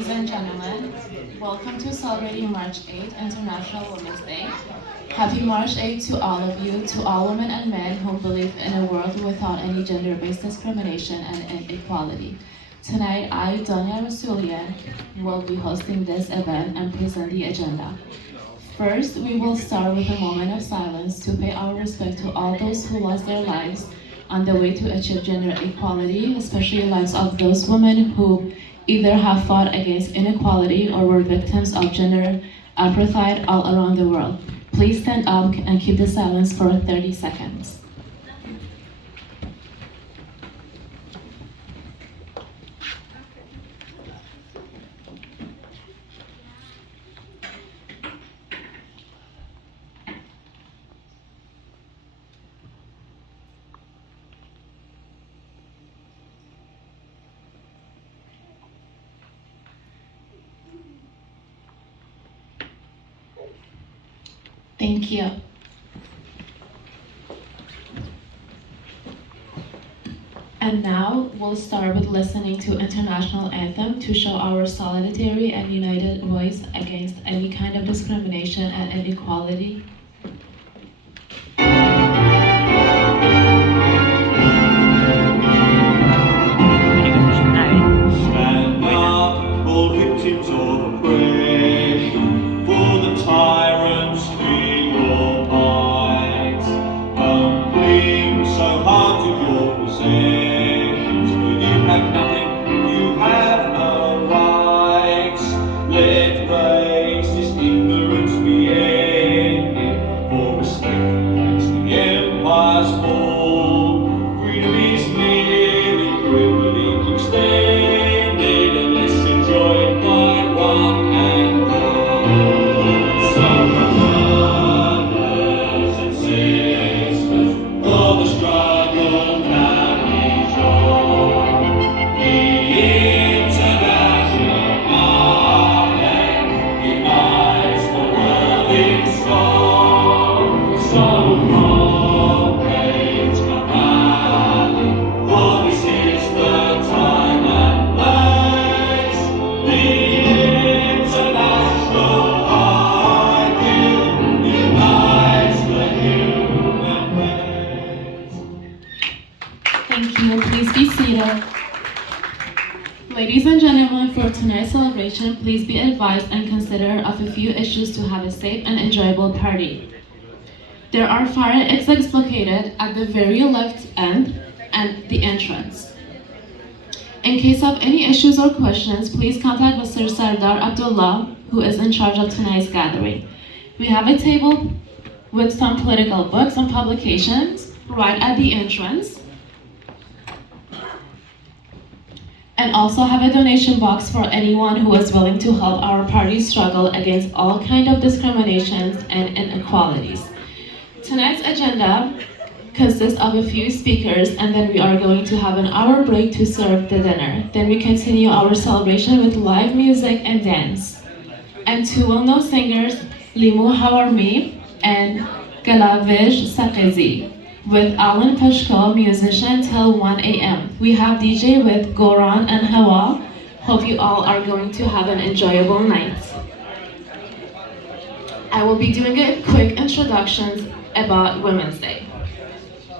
Ladies and gentlemen, welcome to celebrating March 8th, International Women's Day. Happy March 8th to all of you, to all women and men who believe in a world without any gender-based discrimination and inequality. Tonight, I, Donya Rasulian, will be hosting this event and present the agenda. First, we will start with a moment of silence to pay our respect to all those who lost their lives on the way to achieve gender equality, especially the lives of those women who either have fought against inequality or were victims of gender apartheid all around the world. Please stand up and keep the silence for 30 seconds. Thank you. And now we'll start with listening to International Anthem to show our solidarity and united voice against any kind of discrimination and inequality. Stand up, all victims of oppression, for the tyrants feel your might. Don't cling so hard to your possessions, for you have nothing, you have no rights. Let racist ignorance be ended, for respect makes the empire's fall. Freedom is near, the privilege extended, and let's enjoy it by one and all. So brothers and sisters, for the struggle carries on. The international movement unites the world in song. So comrades, come rally, for this is the time and place. The international argument unites the human race. Thank you. Please be seated. Ladies and gentlemen, for tonight's celebration, please be advised and consider of a few issues to have a safe and enjoyable party. There are fire exits located at the very left end and the entrance. In case of any issues or questions, please contact Mr. Sardar Abdullah, who is in charge of tonight's gathering. We have a table with some political books and publications right at the entrance, and also have a donation box for anyone who is willing to help our party struggle against all kinds of discriminations and inequalities. Tonight's agenda consists of a few speakers, and then we are going to have an hour break to serve the dinner. Then we continue our celebration with live music and dance. And two well-known singers, Limu Hawarmi and Galavish Sakezi, with Alan Pashko, musician, till 1 a.m. We have DJ with Goran and Hawa. Hope you all are going to have an enjoyable night. I will be doing a quick introduction about Women's Day.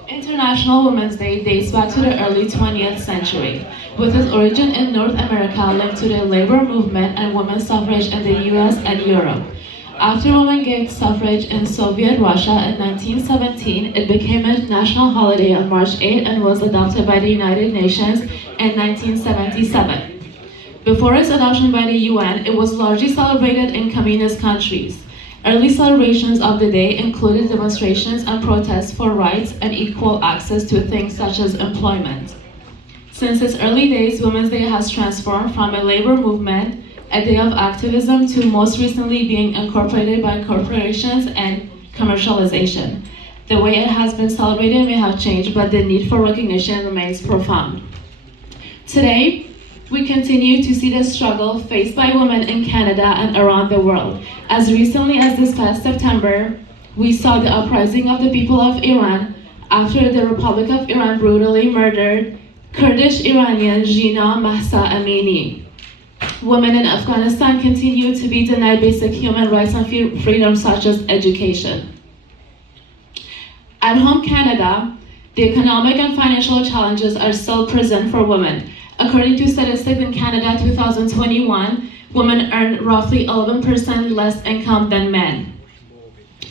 International Women's Day dates back to the early 20th century, with its origin in North America linked to the labor movement and women's suffrage in the US and Europe. After women gained suffrage in Soviet Russia in 1917, it became a national holiday on March 8 and was adopted by the United Nations in 1977. Before its adoption by the UN, it was largely celebrated in communist countries. Early celebrations of the day included demonstrations and protests for rights and equal access to things such as employment. Since its early days, Women's Day has transformed from a labor movement, a day of activism, to most recently being incorporated by corporations and commercialization. The way it has been celebrated may have changed, but the need for recognition remains profound. Today, we continue to see the struggle faced by women in Canada and around the world. As recently as this past September, we saw the uprising of the people of Iran after the Republic of Iran brutally murdered Kurdish Iranian Jina Mahsa Amini. women in Afghanistan continue to be denied basic human rights and freedoms such as education. At home Canada, the economic and financial challenges are still present for women. According to statistics in Canada 2021, women earn roughly 11% less income than men.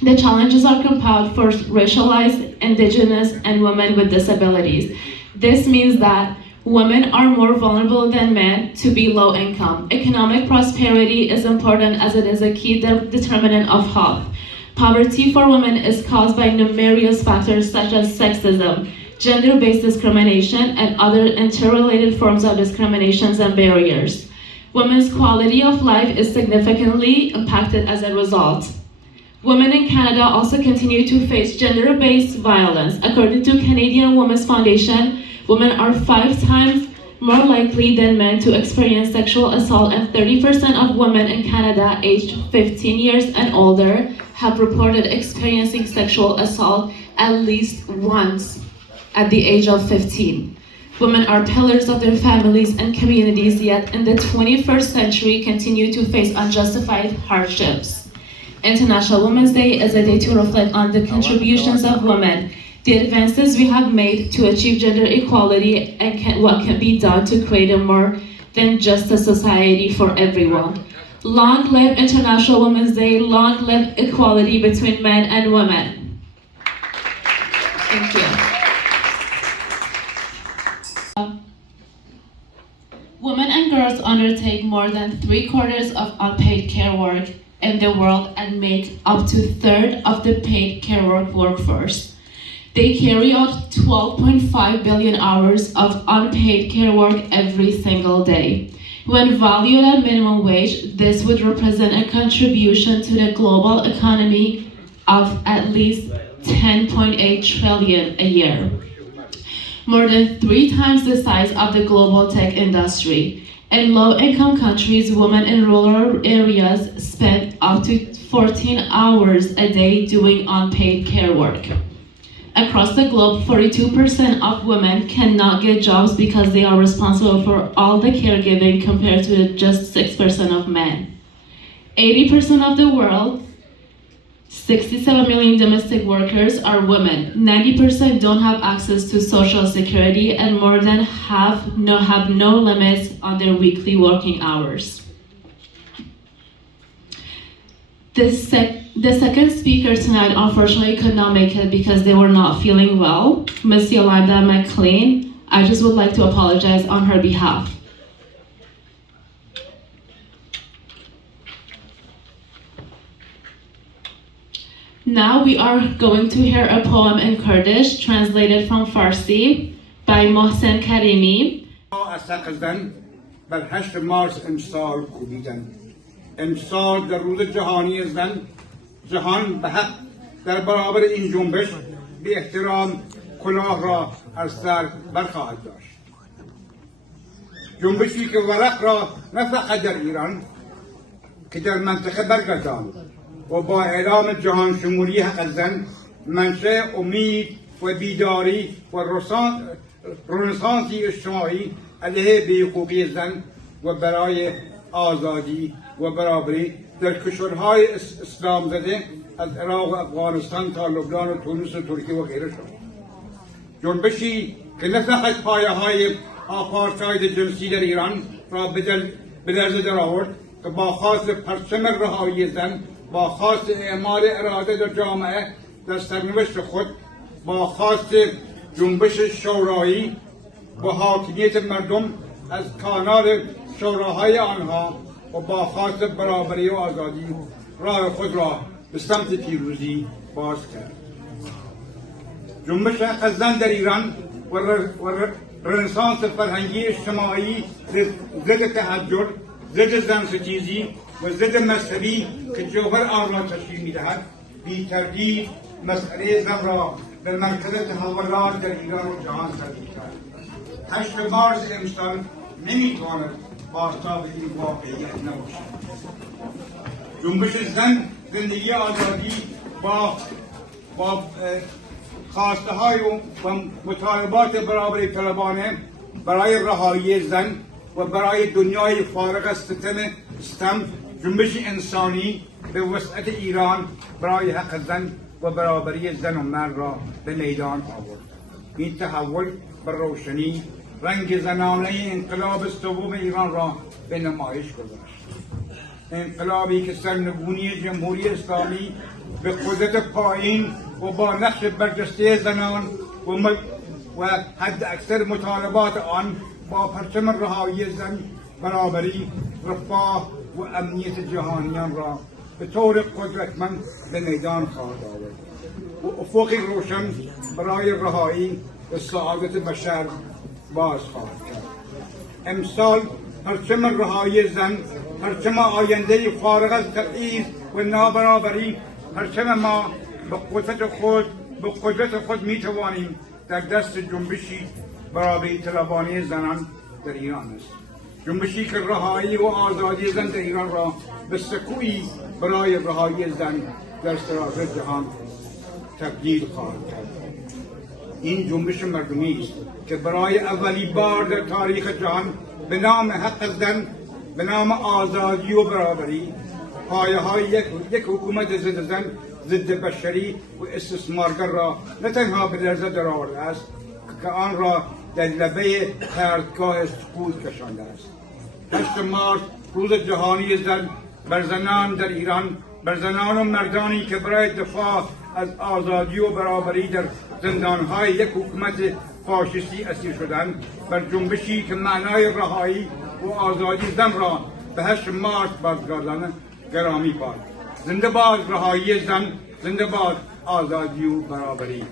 The challenges are compounded for racialized, Indigenous, and women with disabilities. This means that women are more vulnerable than men to be low income. Economic prosperity is important as it is a key determinant of health. Poverty for women is caused by numerous factors such as sexism, gender-based discrimination, and other interrelated forms of discriminations and barriers. Women's quality of life is significantly impacted as a result. Women in Canada also continue to face gender-based violence. According to Canadian Women's Foundation, women are 5 times more likely than men to experience sexual assault, and 30% of women in Canada aged 15 years and older have reported experiencing sexual assault at least once at the age of 15. Women are pillars of their families and communities, yet in the 21st century continue to face unjustified hardships. International Women's Day is a day to reflect on the contributions of women, the advances we have made to achieve gender equality, and what can be done to create a more than just a society for everyone. Long live International Women's Day, long live equality between men and women. Thank you. Women and girls undertake more than 3/4 of unpaid care work in the world and make up to 1/3 of the paid care work workforce. They carry out 12.5 billion hours of unpaid care work every single day. When valued at minimum wage, this would represent a contribution to the global economy of at least 10.8 trillion a year, more than 3 times the size of the global tech industry. In low-income countries, women in rural areas spend up to 14 hours a day doing unpaid care work. Across the globe, 42% of women cannot get jobs because they are responsible for all the caregiving compared to just 6% of men. 80% of the world, 67 million domestic workers are women. 90% don't have access to Social Security, and more than half have no limits on their weekly working hours. The second speaker tonight unfortunately could not make it because they were not feeling well. Ms. Yolanda McLean, I just would like to apologize on her behalf. Now we are going to hear a poem in Kurdish translated from Farsi by Mohsen Karimi. بر 8 مارس امسال کوبیدن. امسال در روز جهانی زن، جهان به حق در برابر این جنبش به احترام کلاه را از سر برخواهد داشت. جنبشی که ورق را نه فقط در ایران که در منطقه برگرداند و با اعلام جهان شمولی حق زن منشأ امید و بیداری و رنسانسی اجتماعی علیه بی‌حقوقی زن و برای آزادی و برابری در کشورهای اسلام زده از عراق و افغانستان تا لبنان و تونس و ترکیه و غیره شد. جنبشی که نه فقط پایه‌های آپارتاید جنسی در ایران را به لرزه درآورد که با خواست پرچم رهایی زن، با خواست اعمال اراده در جامعه در سرنوشت خود، با خواست جنبش شورایی با حاکمیت مردم از کانال شوراهای آنها و با خواست برابری و آزادی راه خود را به سمت پیروزی باز کرد. جنبش حق زن در ایران و رنسانس فرهنگی اجتماعی ضد تحجر، ضد زنستیزی و ضد مذهبی که جوهر آن را تشکیل می‌دهد، بی تردید مسئله زن را به مرکز تحولات در ایران و جهان تبدیل کرد. 8 مارس امسال نمی‌تواند بازتاب این واقعیت نباشد. جنبش زن، زندگی آزادی با خواسته‌های و مطالبات برابری طلبانه برای رهایی زن و برای دنیای فارغ از ستم جنبش انسانی به وسعت ایران برای حق زن و برابری زن و مرد را به میدان آورد. این تحول به روشنی رنگ زنانه انقلاب سوم ایران را به نمایش گذاشت. انقلابی که سرنگونی جمهوری اسلامی به قدرت پایین و با نقش برجسته زنان و حد اکثر مطالبات آن با پرچم رهایی زن، برابری، رفاه و امنیت جهانیان را به طور قدرتمند به میدان خواهد آورد و افقی روشن برای رهایی و سعادت بشر باز خواهد کرد. امسال پرچم رهایی زن، پرچم آینده فارغ از تبعیض و نابرابری، پرچم ما به قدرت خود می توانیم در دست جنبشی برابری طلبانه زنان در ایران است. جنبشی که رهایی و آزادی زن در ایران را به سکویی برای رهایی زن در سراسر جهان تبدیل خواهد کرد. این جنبش مردمی است که برای اولین بار در تاریخ جهان به نام حق زن، به نام آزادی و برابری، پایه‌های یک حکومت ضد زن، ضد بشری و استثمارگر را نه تنها به لرزه درآورده است که آن را در لبه پرتگاه سقوط کشانده است. 8 مارس روز جهانی زن بر زنان در ایران، بر زنان و مردانی که برای دفاع از آزادی و برابری در زندانهای یک حکومت فاشیستی اسیر شدند، بر جنبشی که معنای رهایی و آزادی زن را به 8 مارس بازگرداند گرامی باد. زنده باد رهایی زن، زنده باد آزادی و برابری.